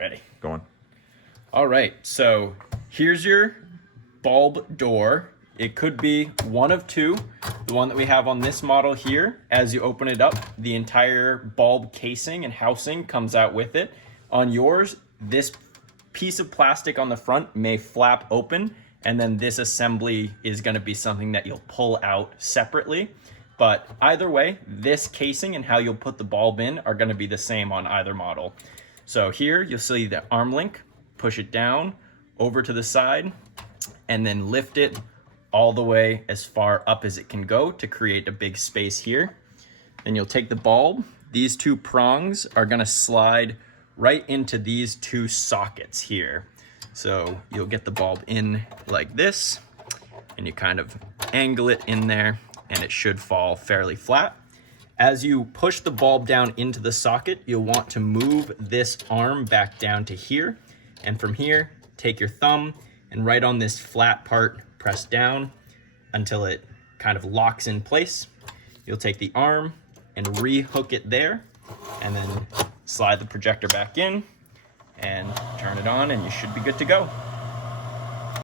Ready. Going. All right, so here's your bulb door. It could be one of two. The one that we have on this model here, as you open it up, the entire bulb casing and housing comes out with it. On yours, this piece of plastic on the front may flap open, and then this assembly is going to be something that you'll pull out separately. But either way, this casing and how you'll put the bulb in are going to be the same on either model. So here you'll see the arm link, push it down over to the side, and then lift it all the way as far up as it can go to create a big space here. Then you'll take the bulb. These two prongs are going to slide right into these two sockets here. So you'll get the bulb in like this, and you kind of angle it in there, and it should fall fairly flat. As you push the bulb down into the socket, you'll want to move this arm back down to here. And from here, take your thumb and right on this flat part, press down until it kind of locks in place. You'll take the arm and re-hook it there, and then slide the projector back in and turn it on, and you should be good to go.